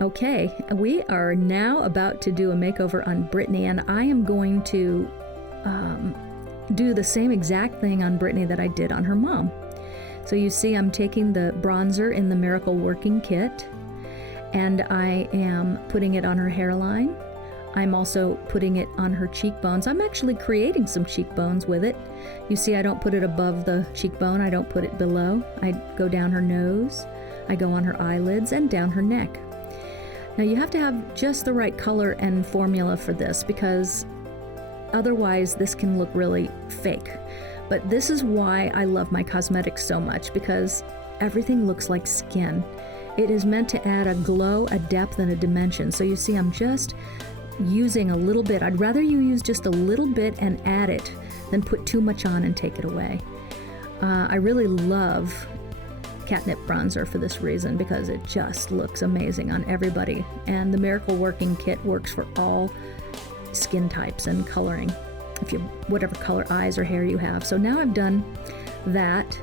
Okay, we are now about to do a makeover on Brittany, and I am going to do the same exact thing on Brittany that I did on her mom. So you see I'm taking the bronzer in the Miracle Working Kit, and I am putting it on her hairline. I'm also putting it on her cheekbones. I'm actually creating some cheekbones with it. You see I don't put it above the cheekbone, I don't put it below. I go down her nose, I go on her eyelids, and down her neck. Now you have to have just the right color and formula for this, because otherwise this can look really fake. But this is why I love my cosmetics so much, because everything looks like skin. It is meant to add a glow, a depth, and a dimension. So you see I'm just using a little bit. I'd rather you use just a little bit and add it than put too much on and take it away. I really love catnip bronzer for this reason, because it just looks amazing on everybody, and the Miracle Working Kit works for all skin types and coloring, if you whatever color eyes or hair you have. So now I've done that,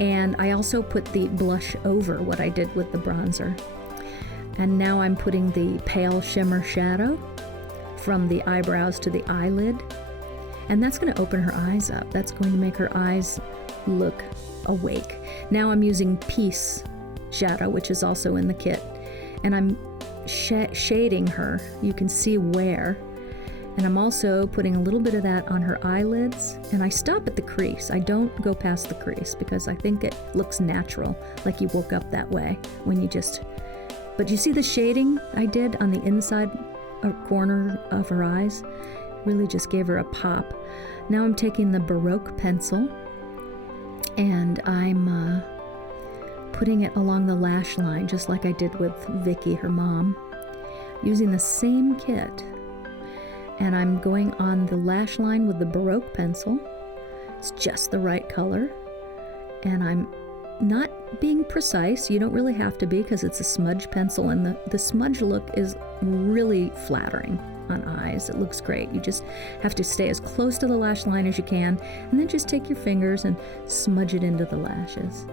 and I also put the blush over what I did with the bronzer, and now I'm putting the pale shimmer shadow from the eyebrows to the eyelid, and that's going to open her eyes up. That's going to make her eyes look awake. Now I'm using Peace shadow, which is also in the kit, and I'm shading her. You can see where. And I'm also putting a little bit of that on her eyelids, and I stop at the crease. I don't go past the crease because I think it looks natural, like you woke up that way when you just... But you see the shading I did on the inside corner of her eyes? Really just gave her a pop. Now I'm taking the Baroque pencil, and I'm putting it along the lash line, just like I did with Vicky, her mom, using the same kit. And I'm going on the lash line with the Baroque pencil. It's just the right color. And I'm not being precise. You don't really have to be, because it's a smudge pencil, and the smudge look is really flattering on eyes. It looks great. You just have to stay as close to the lash line as you can, and then just take your fingers and smudge it into the lashes.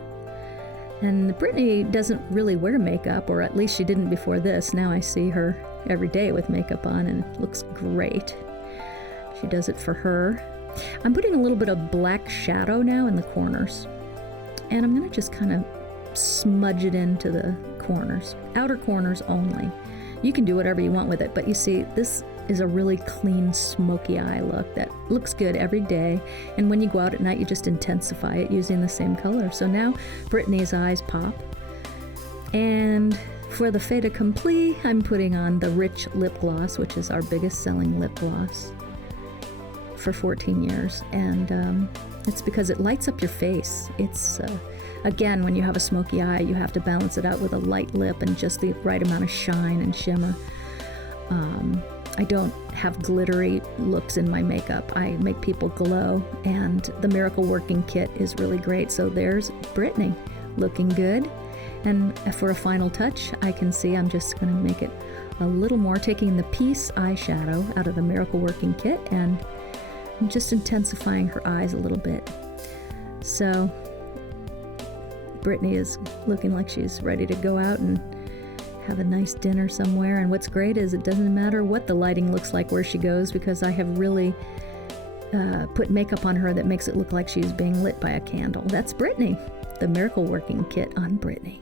And Brittany doesn't really wear makeup, or at least she didn't before this. Now I see her every day with makeup on, and it looks great. She does it for her. I'm putting a little bit of black shadow now in the corners, and I'm going to just kind of smudge it into the corners, outer corners only. You can do whatever you want with it, but you see, this is a really clean, smoky eye look that looks good every day, and when you go out at night, you just intensify it using the same color. So now Brittany's eyes pop, and for the fait accompli, I'm putting on the Rich lip gloss, which is our biggest selling lip gloss for 14 years, and it's because it lights up your face. It's again, when you have a smoky eye, you have to balance it out with a light lip and just the right amount of shine and shimmer. I don't have glittery looks in my makeup. I make people glow, and the Miracle Working Kit is really great. So there's Brittany looking good. And for a final touch, I can see I'm just going to make it a little more, taking the Peace eyeshadow out of the Miracle Working Kit, and I'm just intensifying her eyes a little bit. So Brittany is looking like she's ready to go out and have a nice dinner somewhere. And what's great is it doesn't matter what the lighting looks like where she goes, because I have really put makeup on her that makes it look like she's being lit by a candle. That's Brittany, the Miracle Working Kit on Brittany.